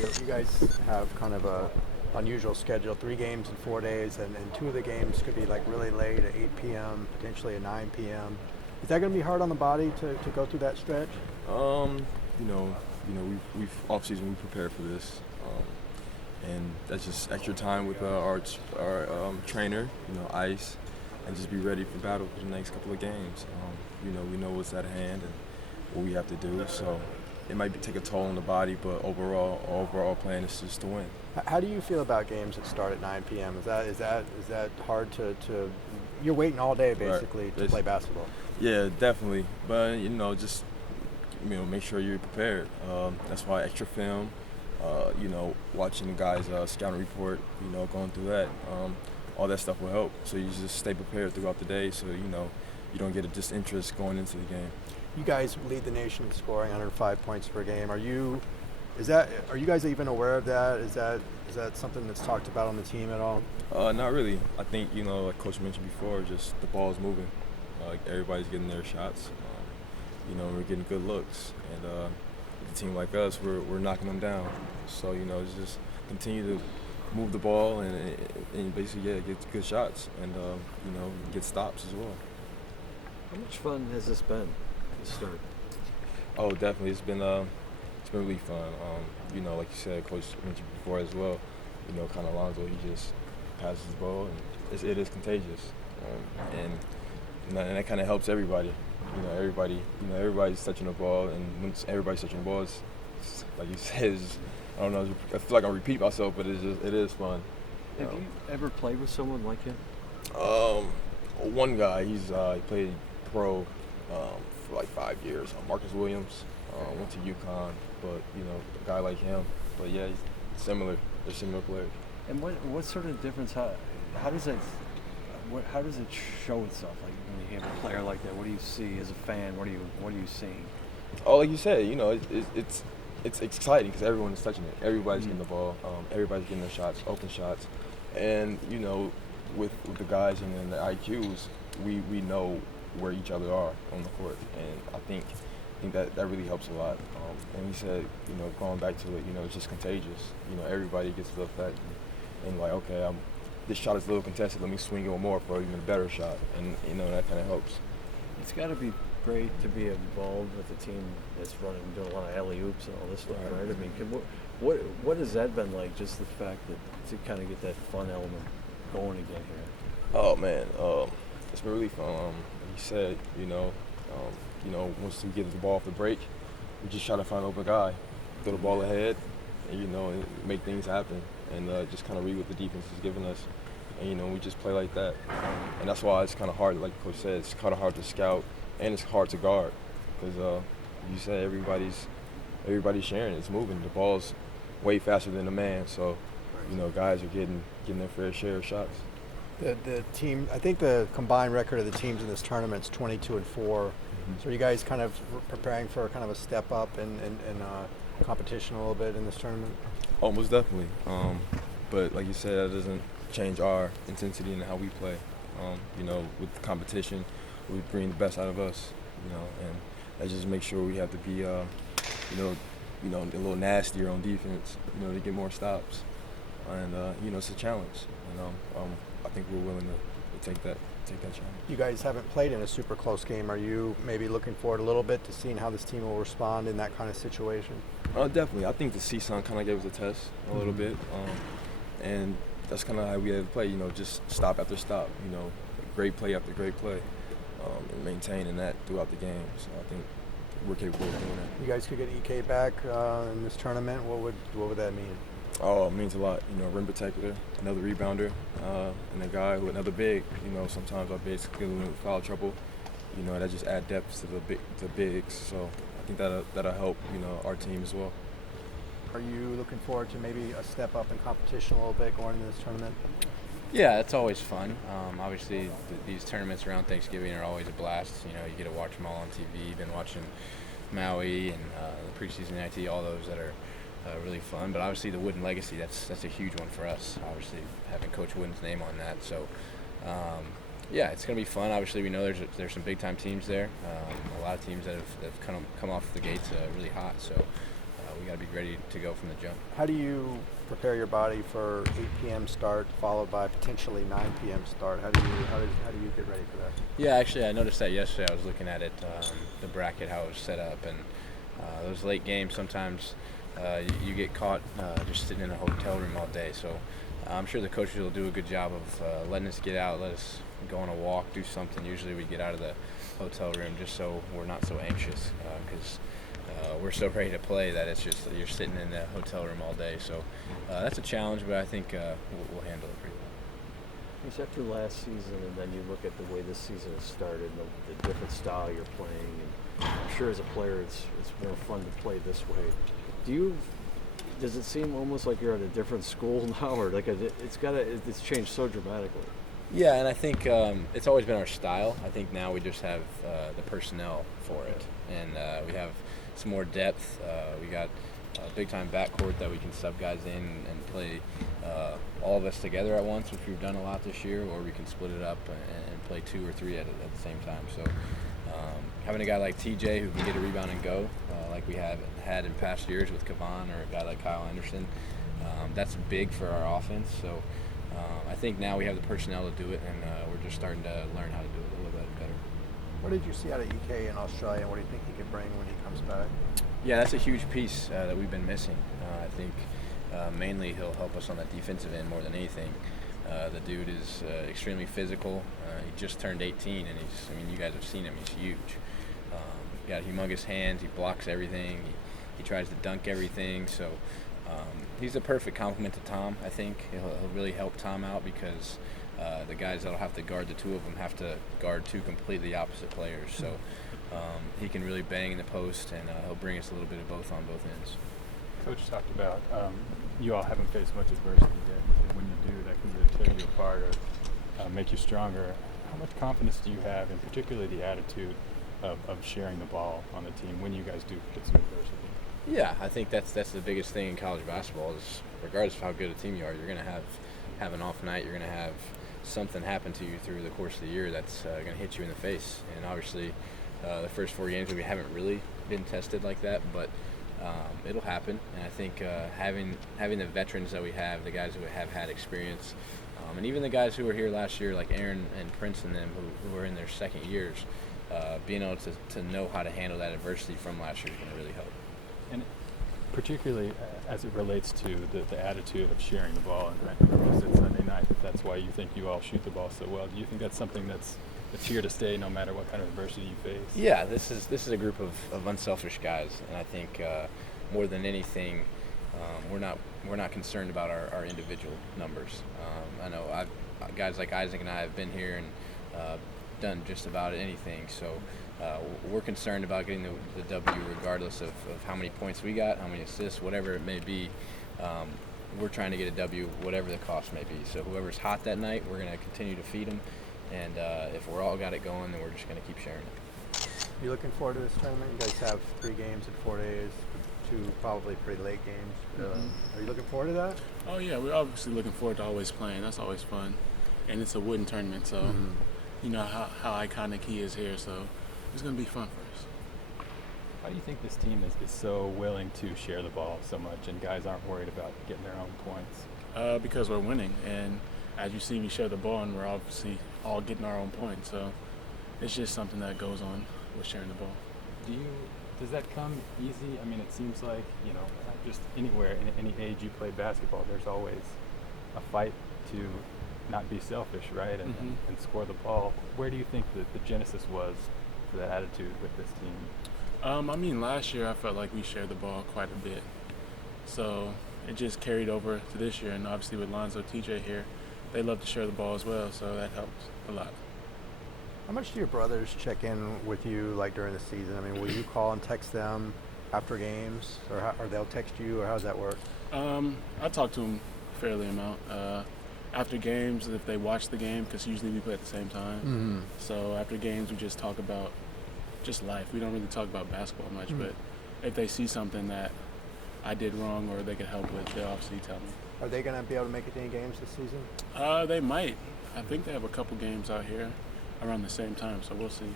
You guys have kind of a unusual schedule, 3 games in 4 days, and 2 of the games could be like really late at 8 p.m., potentially at 9 p.m. Is that going to be hard on the body to go through that stretch? Um, we've off season we prepared for this, and that's just extra time with our trainer, Ice, and just be ready for battle for the next couple of games. We know what's at hand and what we have to do. So it might take a toll on the body, but overall plan is just to win. How do you feel about games that start at 9 p.m.? Is that hard to you're waiting all day basically Right. to play basketball? Yeah, definitely. But just make sure you're prepared. That's why extra film. Watching the guys' scouting report. Going through that. All that stuff will help. So you just stay prepared throughout the day. So you don't get a disinterest going into the game. You guys lead the nation in scoring, 105 points per game. Are you guys even aware of that? Is that something that's talked about on the team at all? Not really. I think like Coach mentioned before, just the ball's moving. Everybody's getting their shots. We're getting good looks, and with a team like us, we're knocking them down. So it's just continue to move the ball and basically get good shots and get stops as well. How much fun has this been to start? Oh, definitely. It's been really fun. Like you said, Coach mentioned before as well. Kind of Alonzo, he just passes the ball, and it is contagious, and that kind of helps everybody. Everybody's touching the ball, and when everybody's touching the ball, it's like you said, I don't know. I feel like I repeat myself, but it is fun. Have you ever played with someone like him? One guy, he played pro for like 5 years. Marcus Williams went to UConn, but a guy like him. But yeah, he's similar. They're similar players. And what sort of difference? How does it show itself? Like when you have a player like that, what do you see as a fan? What are you seeing? Oh, like you said, it's exciting because everyone is touching it. Everybody's getting the ball. Everybody's getting their shots, open shots, and with the guys and then the IQs, we know where each other are on the court, and I think that really helps a lot. And he said, going back to it, it's just contagious. Everybody gets the effect, and like, okay, this shot is a little contested. Let me swing it one more for even a better shot, and that kind of helps. It's got to be great to be involved with a team that's doing a lot of alley oops and all this stuff, right? I mean, what has that been like? Just the fact that to kind of get that fun element going again here. Oh man, it's been really fun. He said, once we get the ball off the break, we just try to find an open guy, throw the ball ahead, and make things happen, and just kind of read what the defense is giving us, and we just play like that. And that's why it's kind of hard, like Coach said, it's kind of hard to scout, and it's hard to guard, because you said everybody's sharing, it's moving, the ball's way faster than the man, so guys are getting their fair share of shots. The team, I think the combined record of the teams in this tournament is 22-4. So are you guys kind of preparing for kind of a step up in competition a little bit in this tournament? Almost definitely. But like you said, that doesn't change our intensity and how we play. With the competition, we bring the best out of us. And that just makes sure we have to be, a little nastier on defense. To get more stops. And it's a challenge. I think we're willing to take that challenge. You guys haven't played in a super close game. Are you maybe looking forward a little bit to seeing how this team will respond in that kind of situation? Definitely. I think the CSUN kind of gave us a test a little bit, and that's kind of how we had to play. Just stop after stop. Great play after great play, and maintaining that throughout the game. So I think we're capable of doing that. You guys could get EK back in this tournament. What would that mean? Oh, it means a lot. Rim protector, another rebounder, and a guy with another big. Sometimes our bigs get in foul trouble. That just add depth to bigs. So I think that'll help. Our team as well. Are you looking forward to maybe a step up in competition a little bit going into this tournament? Yeah, it's always fun. Obviously, these tournaments around Thanksgiving are always a blast. You get to watch them all on TV. You've been watching Maui and the preseason IT, all those that are really fun. But obviously the Wooden legacy, that's a huge one for us, obviously having Coach Wooden's name on that. So yeah, it's going to be fun. Obviously we know there's some big time teams there, a lot of teams that have come off the gates really hot. So we got to be ready to go from the jump. How do you prepare your body for 8 p.m. start followed by potentially 9 p.m. start? How do you get ready for that? Yeah, actually, I noticed that yesterday. I was looking at it, the bracket, how it was set up, and those late games sometimes you get caught just sitting in a hotel room all day. So I'm sure the coaches will do a good job of letting us get out, let us go on a walk, do something. Usually we get out of the hotel room just so we're not so anxious because we're so ready to play that it's just you're sitting in the hotel room all day. So that's a challenge, but I think we'll handle it pretty well. Chris, after last season, and then you look at the way this season has started, and the different style you're playing, and I'm sure as a player it's more fun to play this way. Does it seem almost like you're at a different school now, or like it's changed so dramatically? Yeah, and I think it's always been our style. I think now we just have the personnel for it, and we have some more depth. We got a big-time backcourt that we can sub guys in and play all of us together at once, which we've done a lot this year, or we can split it up and play 2 or 3 at the same time. So having a guy like TJ who can get a rebound and go, like we have had in past years with Kavan, or a guy like Kyle Anderson, that's big for our offense. So I think now we have the personnel to do it, and we're just starting to learn how to do it a little bit better. What did you see out of EK in Australia, and what do you think he could bring when he comes back? Yeah, that's a huge piece that we've been missing. I think mainly he'll help us on the defensive end more than anything. The dude is extremely physical. He just turned 18, and you guys have seen him. He's huge. He got humongous hands. He blocks everything. He tries to dunk everything. So he's a perfect complement to Tom. I think he'll really help Tom out because the guys that'll have to guard the two of them have to guard 2 completely opposite players. So he can really bang in the post, and he'll bring us a little bit of both on both ends. Coach talked about you all haven't faced much adversity yet. He said when you do, that can really tear you apart or make you stronger. How much confidence do you have, and particularly the attitude of sharing the ball on the team when you guys do get some adversity? Yeah, I think that's the biggest thing in college basketball is regardless of how good a team you are, you're going to have an off night. You're going to have something happen to you through the course of the year that's going to hit you in the face. And obviously the first 4 games we haven't really been tested like that, but it'll happen. And I think having the veterans that we have, the guys who have had experience, and even the guys who were here last year, like Aaron and Prince and them, who are in their second years, being able to know how to handle that adversity from last year is going to really help. And particularly as it relates to the attitude of sharing the ball, and Rose said Sunday night that's why you think you all shoot the ball so well. Do you think that's something that's here to stay no matter what kind of adversity you face? Yeah, this is a group of unselfish guys, and I think more than anything, we're not concerned about our individual numbers. I know guys like Isaac and I have been here and done just about anything, so we're concerned about getting the W regardless of how many points we got, how many assists, whatever it may be. We're trying to get a W whatever the cost may be. So whoever's hot that night, we're going to continue to feed them, and if we're all got it going, then we're just going to keep sharing it. You looking forward to this tournament? You guys have 3 games in 4 days, 2 probably pretty late games. Are you looking forward to that? Oh yeah, we're obviously looking forward to always playing. That's always fun, and it's a wooden tournament, so you know how iconic he is here. So it's going to be fun for us. Why do you think this team is so willing to share the ball so much, and guys aren't worried about getting their own points? Because we're winning, and as you see, we share the ball, and we're obviously all getting our own points. So it's just something that goes on with sharing the ball. Does that come easy? I mean, it seems like, just anywhere, in any age you play basketball, there's always a fight to not be selfish, right, and score the ball. Where do you think that the genesis was for that attitude with this team? Last year I felt like we shared the ball quite a bit. So it just carried over to this year, and obviously with Lonzo, TJ here, they love to share the ball as well, so that helps a lot. How much do your brothers check in with you, like during the season? I mean, will you call and text them after games, or they'll text you, or how does that work? I talk to them a fairly amount. After games, if they watch the game, because usually we play at the same time. So after games, we just talk about just life. We don't really talk about basketball much, but if they see something that I did wrong or they could help with, they'll obviously tell me. Are they going to be able to make it to any games this season? They might. I think they have a couple games out here around the same time, so we'll see.